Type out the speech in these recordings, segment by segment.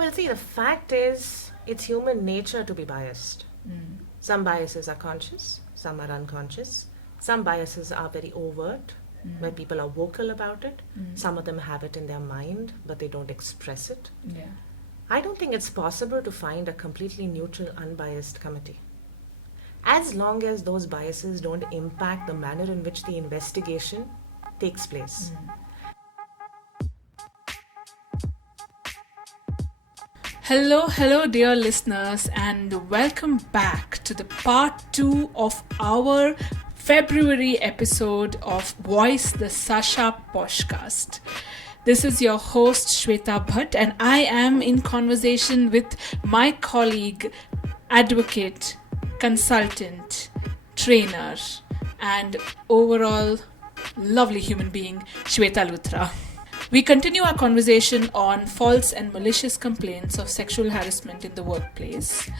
Well, see, the fact is, it's human nature to be biased. Some biases are conscious, some are unconscious. Some biases are very overt, where people are vocal about it. Some of them have it in their mind, but they don't express it. Yeah. I don't think it's possible to find a completely neutral, unbiased committee. As long as those biases don't impact the manner in which the investigation takes place. Hello, dear listeners, and welcome back to the part 2 of our February episode of Voice the SASHA PoShcast. This is your host Shweta Bhatt, and I am in conversation with my colleague, advocate, consultant, trainer, and overall lovely human being, Shweta Luthra. We continue our conversation on false and malicious complaints of sexual harassment in the workplace.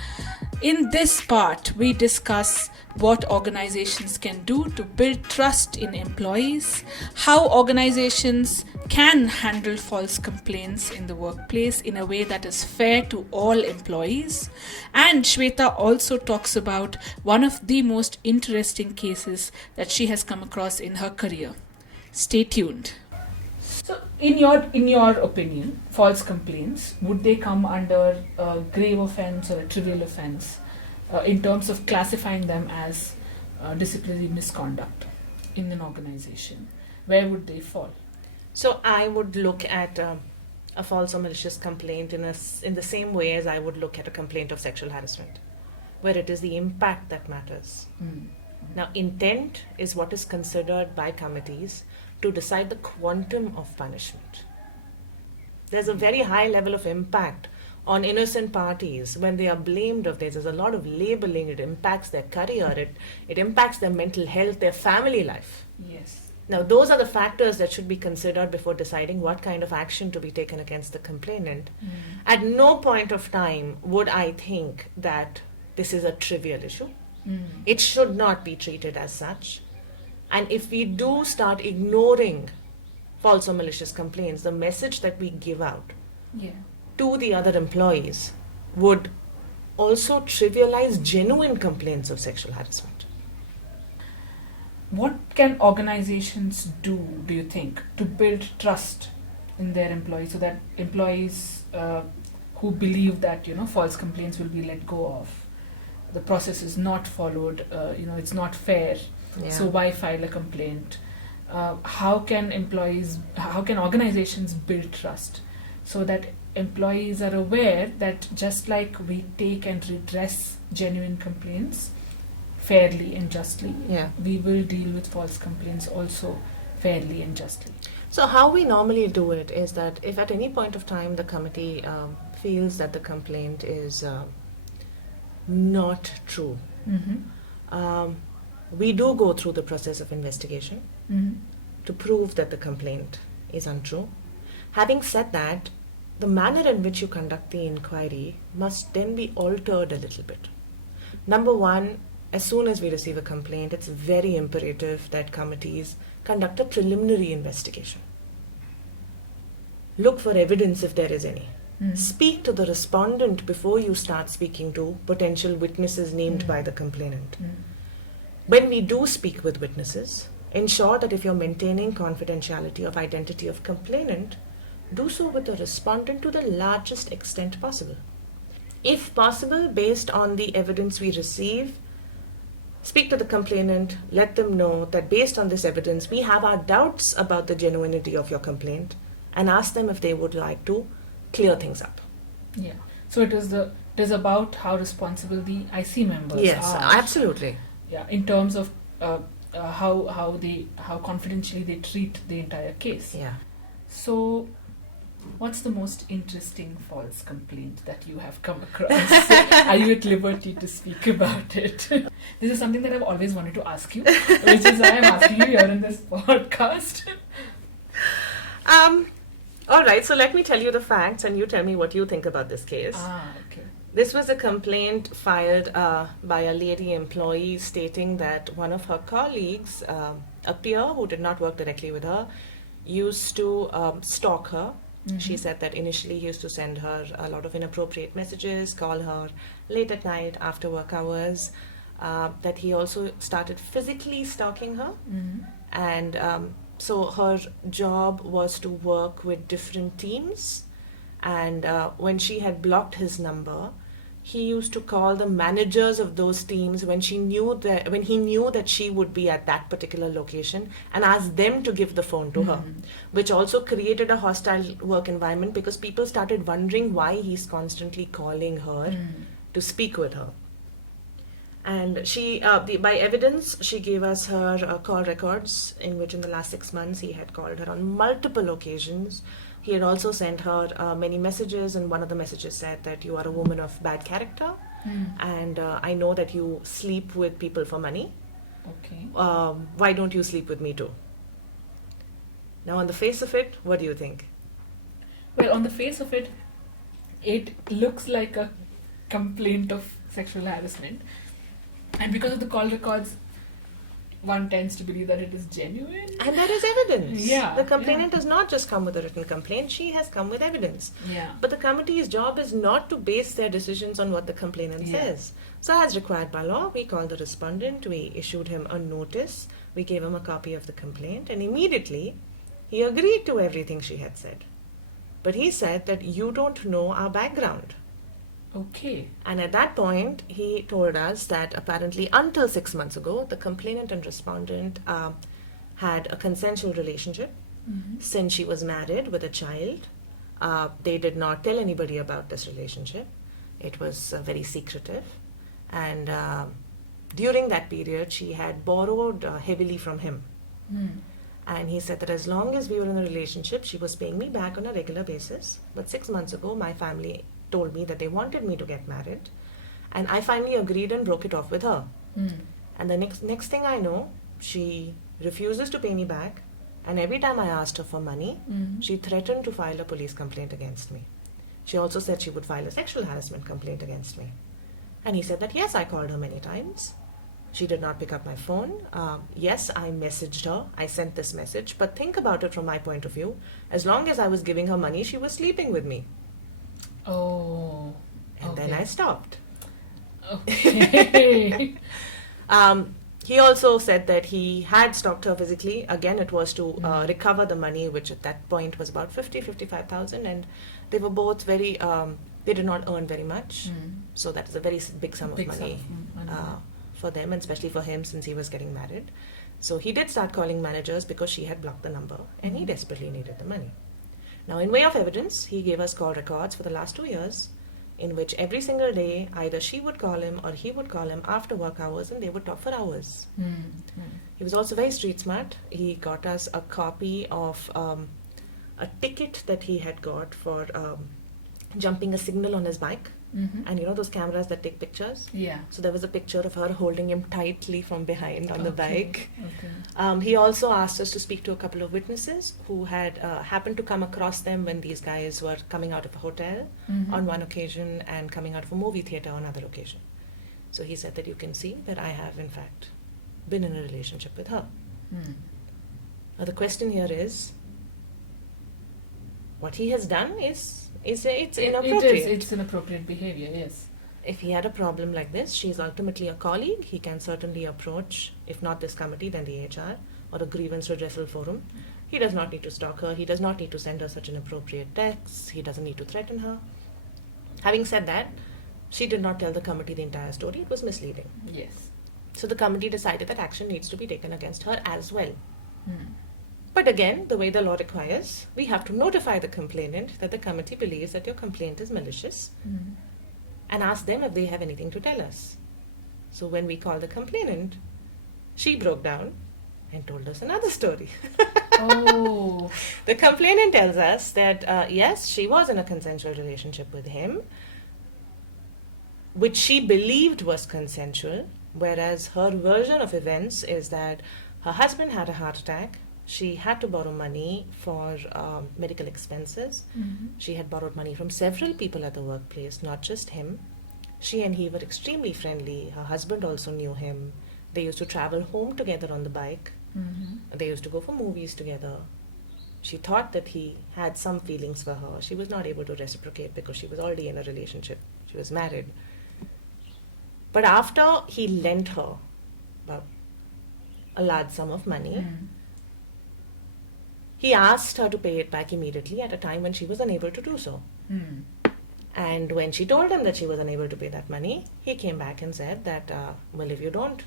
In this part, we discuss what organizations can do to build trust in employees, how organizations can handle false complaints in the workplace in a way that is fair to all employees, and Shweta also talks about one of the most interesting cases that she has come across in her career. Stay tuned. So, in your opinion, false complaints, would they come under a grave offense or a trivial offense in terms of classifying them as disciplinary misconduct in an organization? Where would they fall? So I would look at a false or malicious complaint in the same way as I would look at a complaint of sexual harassment, where it is the impact that matters. Now, intent is what is considered by committees to decide the quantum of punishment. There's a very high level of impact on innocent parties when they are blamed of this. There's a lot of labeling. It impacts their career. It impacts their mental health, their family life. Yes. Now, those are the factors that should be considered before deciding what kind of action to be taken against the complainant. At no point of time would I think that this is a trivial issue. It should not be treated as such. And if we do start ignoring false or malicious complaints, the message that we give out to the other employees would also trivialize genuine complaints of sexual harassment. What can organizations do you think, to build trust in their employees so that employees who believe that false complaints will be let go of, the process is not followed, it's not fair, so why file a complaint? How can organizations build trust so that employees are aware that just like we take and redress genuine complaints fairly and justly, we will deal with false complaints also fairly and justly? So how we normally do it is that if at any point of time the committee feels that the complaint is not true, we do go through the process of investigation to prove that the complaint is untrue. Having said that, the manner in which you conduct the inquiry must then be altered a little bit. Number one, as soon as we receive a complaint, it's very imperative that committees conduct a preliminary investigation. Look for evidence if there is any. Speak to the respondent before you start speaking to potential witnesses named by the complainant. When we do speak with witnesses, ensure that if you're maintaining confidentiality of identity of complainant, do so with the respondent to the largest extent possible. If possible, based on the evidence we receive, speak to the complainant, let them know that based on this evidence, we have our doubts about the genuinity of your complaint, and ask them if they would like to clear things up. Yeah. So it is about how responsible the IC members are. Yes, absolutely. Yeah, in terms of how confidentially they treat the entire case. Yeah. So, what's the most interesting false complaint that you have come across? Are you at liberty to speak about it? This is something that I've always wanted to ask you, which is why I'm asking you here in this podcast. All right, so let me tell you the facts and you tell me what you think about this case. Okay. This was a complaint filed by a lady employee stating that one of her colleagues, a peer who did not work directly with her, used to stalk her She said that initially he used to send her a lot of inappropriate messages, call her late at night after work hours, that he also started physically stalking her. And so her job was to work with different teams, and when she had blocked his number, he used to call the managers of those teams when he knew that she would be at that particular location, and ask them to give the phone to her, which also created a hostile work environment because people started wondering why he's constantly calling her to speak with her. And she, by evidence, she gave us her call records in which in the last 6 months he had called her on multiple occasions. He had also sent her many messages, and one of the messages said that you are a woman of bad character, and I know that you sleep with people for money. Okay. Why don't you sleep with me too? Now, on the face of it, what do you think? Well, on the face of it, it looks like a complaint of sexual harassment. And because of the call records, one tends to believe that it is genuine. And there is evidence. Yeah. The complainant has not just come with a written complaint, she has come with evidence. Yeah. But the committee's job is not to base their decisions on what the complainant says. So as required by law, we called the respondent, we issued him a notice, we gave him a copy of the complaint, and immediately he agreed to everything she had said. But he said that you don't know our background. Okay. And at that point, he told us that apparently until 6 months ago, the complainant and respondent had a consensual relationship. Since she was married with a child, they did not tell anybody about this relationship. It was very secretive. And during that period, she had borrowed heavily from him. And he said that as long as we were in a relationship, she was paying me back on a regular basis. But 6 months ago, my family told me that they wanted me to get married, and I finally agreed and broke it off with her. And the next thing I know, she refuses to pay me back, and every time I asked her for money, she threatened to file a police complaint against me. She also said she would file a sexual harassment complaint against me. And he said that yes, I called her many times. She did not pick up my phone. Yes, I messaged her. I sent this message. But think about it from my point of view. As long as I was giving her money, she was sleeping with me. Oh. And then I stopped. Okay. He also said that he had stalked her physically. Again, it was to recover the money, which at that point was about 55,000, and they were both very, they did not earn very much. So that is a very big sum of money for them, and especially for him since he was getting married. So he did start calling managers because she had blocked the number, and he desperately needed the money. Now, in way of evidence, he gave us call records for the last 2 years, in which every single day, either she would call him or he would call him after work hours, and they would talk for hours. He was also very street smart. He got us a copy of a ticket that he had got for jumping a signal on his bike. And you know those cameras that take pictures? Yeah. So there was a picture of her holding him tightly from behind on the bike. Okay. He also asked us to speak to a couple of witnesses who had happened to come across them when these guys were coming out of a hotel on one occasion and coming out of a movie theater on another occasion. So he said that you can see that I have in fact been in a relationship with her. Now the question here is, what he has done is inappropriate. It's inappropriate behavior, yes. If he had a problem like this, she is ultimately a colleague. He can certainly approach, if not this committee, then the HR or a grievance redressal forum. He does not need to stalk her. He does not need to send her such inappropriate texts. He doesn't need to threaten her. Having said that, she did not tell the committee the entire story. It was misleading. Yes. So the committee decided that action needs to be taken against her as well. But again, the way the law requires, we have to notify the complainant that the committee believes that your complaint is malicious and ask them if they have anything to tell us. So when we called the complainant, she broke down and told us another story. Oh. The complainant tells us that, yes, she was in a consensual relationship with him, which she believed was consensual, whereas her version of events is that her husband had a heart attack. She had to borrow money for medical expenses. She had borrowed money from several people at the workplace, not just him. She and he were extremely friendly. Her husband also knew him. They used to travel home together on the bike. They used to go for movies together. She thought that he had some feelings for her. She was not able to reciprocate because she was already in a relationship. She was married. But after he lent her about a large sum of money, he asked her to pay it back immediately at a time when she was unable to do so. And when she told him that she was unable to pay that money, he came back and said that, well, if you don't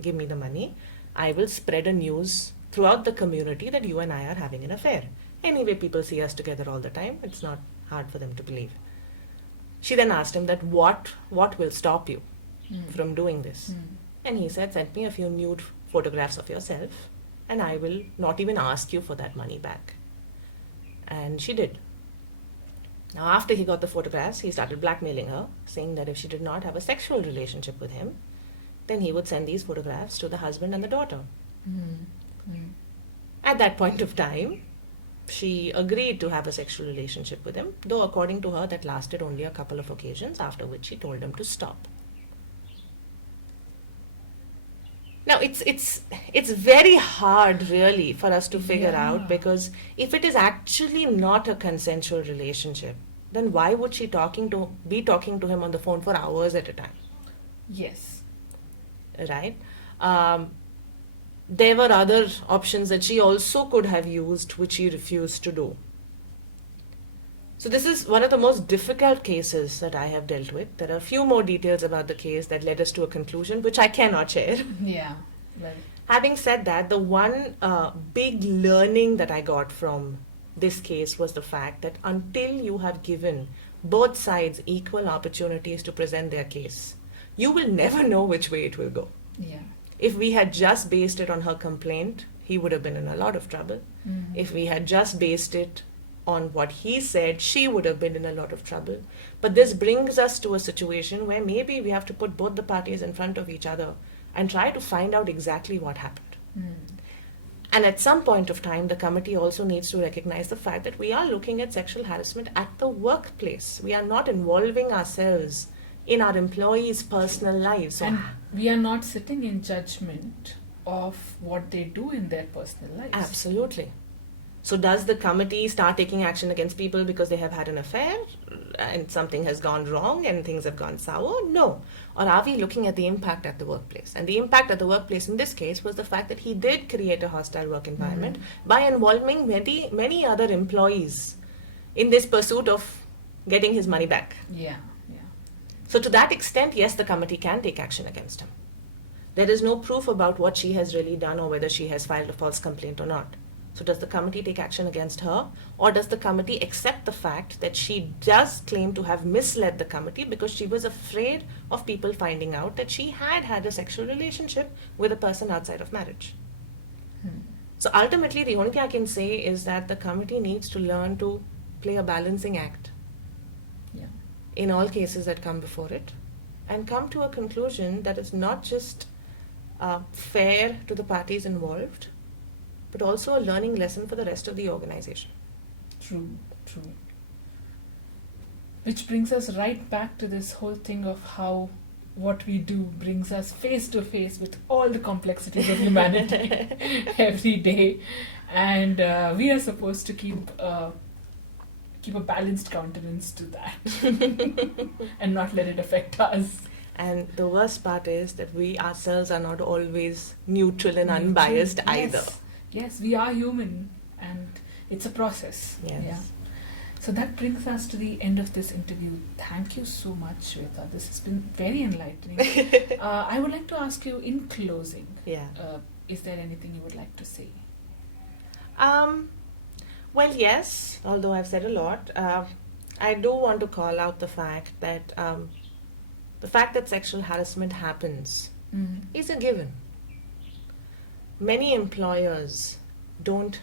give me the money, I will spread a news throughout the community that you and I are having an affair. Anyway, people see us together all the time. It's not hard for them to believe. She then asked him that what will stop you from doing this? And he said, send me a few nude photographs of yourself and I will not even ask you for that money back. And she did. Now, after he got the photographs, he started blackmailing her, saying that if she did not have a sexual relationship with him, then he would send these photographs to the husband and the daughter. At that point of time, she agreed to have a sexual relationship with him, though according to her, that lasted only a couple of occasions, after which she told him to stop. Now, it's very hard, really, for us to figure out, because if it is actually not a consensual relationship, then why would she be talking to him on the phone for hours at a time? Yes. Right? There were other options that she also could have used, which she refused to do. So this is one of the most difficult cases that I have dealt with. There are a few more details about the case that led us to a conclusion, which I cannot share. Yeah. Right. Having said that, the one big learning that I got from this case was the fact that until you have given both sides equal opportunities to present their case, you will never know which way it will go. Yeah. If we had just based it on her complaint, he would have been in a lot of trouble. If we had just based it on what he said, she would have been in a lot of trouble. But this brings us to a situation where maybe we have to put both the parties in front of each other and try to find out exactly what happened. And at some point of time, the committee also needs to recognize the fact that we are looking at sexual harassment at the workplace. We are not involving ourselves in our employees' personal lives. So and we are not sitting in judgment of what they do in their personal lives. absolutely. So does the committee start taking action against people because they have had an affair and something has gone wrong and things have gone sour? No. Or are we looking at the impact at the workplace? And the impact at the workplace in this case was the fact that he did create a hostile work environment by involving many other employees in this pursuit of getting his money back. Yeah. So to that extent, yes, the committee can take action against him. There is no proof about what she has really done or whether she has filed a false complaint or not. So does the committee take action against her, or does the committee accept the fact that she does claim to have misled the committee because she was afraid of people finding out that she had had a sexual relationship with a person outside of marriage? So ultimately, the only thing I can say is that the committee needs to learn to play a balancing act in all cases that come before it, and come to a conclusion that is not just fair to the parties involved, but also a learning lesson for the rest of the organization. True. Which brings us right back to this whole thing of how what we do brings us face to face with all the complexities of humanity every day, and we are supposed to keep a balanced countenance to that and not let it affect us. And the worst part is that we ourselves are not always neutral and unbiased either. Yes, we are human and it's a process. Yes. Yeah. So that brings us to the end of this interview. Thank you so much, Shweta. This has been very enlightening. I would like to ask you in closing, is there anything you would like to say? Well, yes, although I've said a lot, I do want to call out the fact that sexual harassment happens is a given. Many employers don't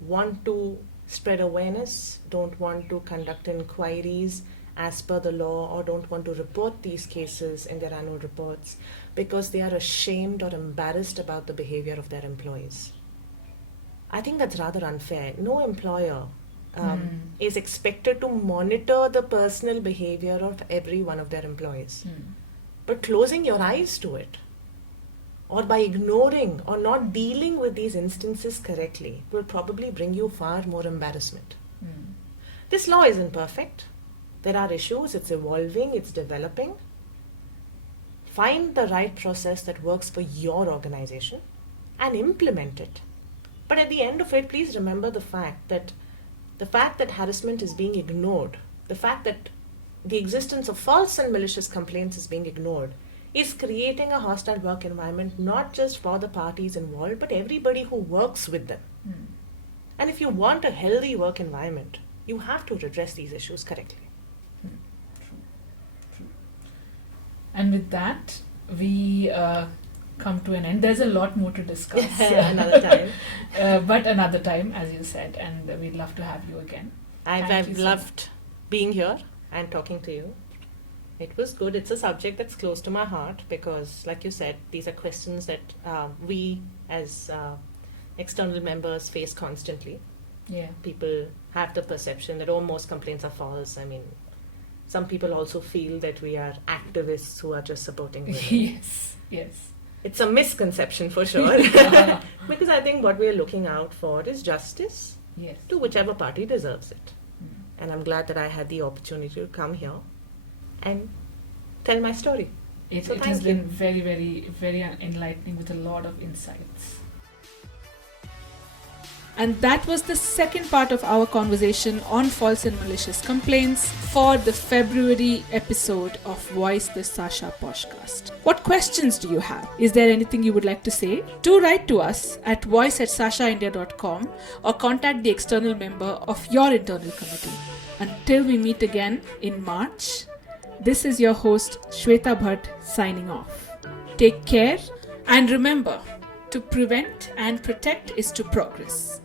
want to spread awareness, don't want to conduct inquiries as per the law, or don't want to report these cases in their annual reports because they are ashamed or embarrassed about the behavior of their employees. I think that's rather unfair. No employer is expected to monitor the personal behavior of every one of their employees. But closing your eyes to it, or by ignoring or not dealing with these instances correctly will probably bring you far more embarrassment. This law isn't perfect. There are issues, it's evolving, it's developing. Find the right process that works for your organization and implement it. But at the end of it, please remember the fact that harassment is being ignored, the fact that the existence of false and malicious complaints is being ignored, is creating a hostile work environment not just for the parties involved, but everybody who works with them. And if you want a healthy work environment, you have to address these issues correctly. True. And with that, we come to an end. There's a lot more to discuss. Another time. But another time, as you said, and we'd love to have you again. I've loved being here and talking to you. It was good. It's a subject that's close to my heart because, like you said, these are questions that we as external members face constantly. Yeah. People have the perception that, most complaints are false. I mean, some people also feel that we are activists who are just supporting women. Yes. It's a misconception for sure. Because I think what we're looking out for is justice to whichever party deserves it. And I'm glad that I had the opportunity to come here and tell my story. It has been very, very, very enlightening with a lot of insights. And that was the second part of our conversation on false and malicious complaints for the February episode of Voice the SASHA PoShcast. What questions do you have? Is there anything you would like to say? Do write to us at voice@sashaindia.com or contact the external member of your internal committee. Until we meet again in March, this is your host Shweta Bhatt signing off. Take care and remember, to prevent and protect is to progress.